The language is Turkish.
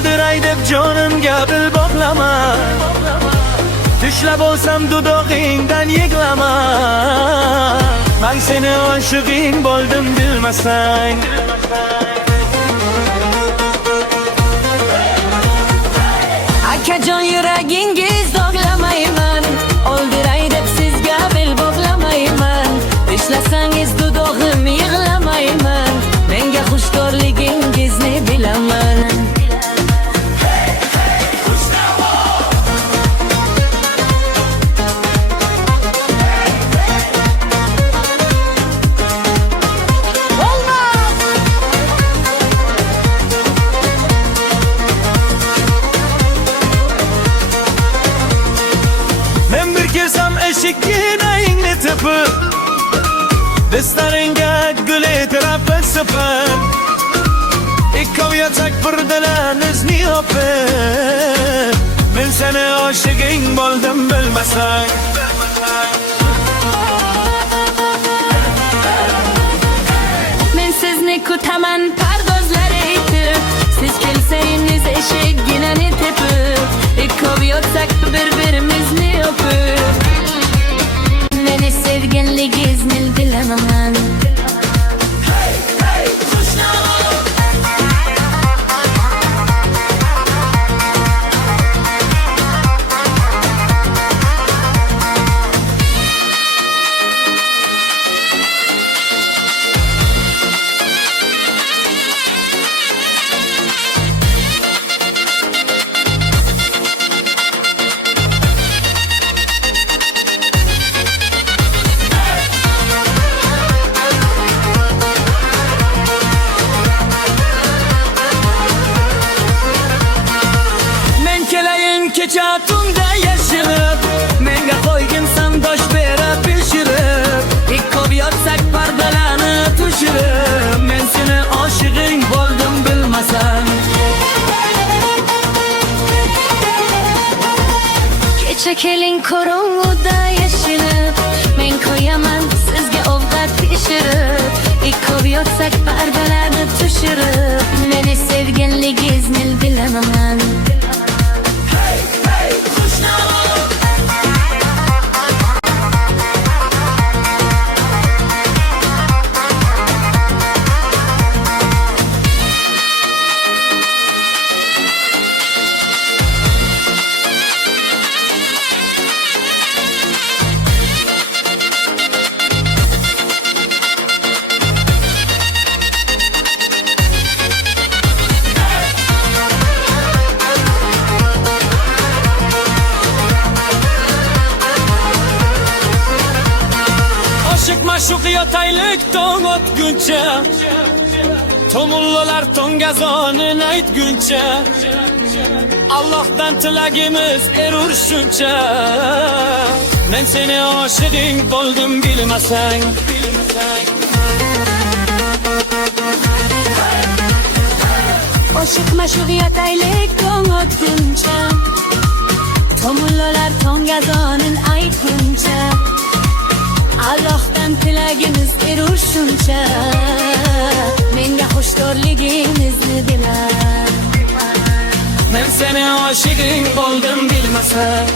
O'ldiray deb jonimga bil bog'lama. Tishlab olsam dudog'ingdan yig'lama. Men seni oshig'ing bo'ldim bilmasang. Akajon yuragingiz dog'lamayman. O'ldiray deb sizga bel bog'lamayman. Tishlasangiz dudog'im yig'lamayman. Menga xushkorligingizni bilaman. Eshikingni tepib Destaringga gul etirafet sıfır İkkav yatak birdilarimizni yopib Men seni oshig'ing bo'ldim bilmasang. Men sizni kutaman pardozlar aytib Siz kelsayingiz eshikginani tepib Ikkav yotsak bir-birimizni yopib Meni sevganligingizni bilaman. Kecha tunda yashirib Menga qo'ygin sandosh berib pishirib Ikkov yotsak pardalarni tushirib Men seni oshig'ing bo'ldim bilmasam. Kecha keling qorong'uda yashinib Men qo'yaman sizga ovqat pishirib Ikkov yotsak pardalarni tushirib Meni sevganligingizni bilaman. Ma'shuq yotaylik tong otguncha Tomullalar tongazonin aytguncha Allohdan tilagimiz erur shuncha Men seni oshig'ing bo'ldim bilmasang. Oshiq ma'shuq yotaylik tong otguncha Tomullalar tongazonin aytguncha Allohdan tilagimiz erur shuncha Menga xushkorligingizni bilaman. Men seni oshig'ing bo'ldim bilmasam.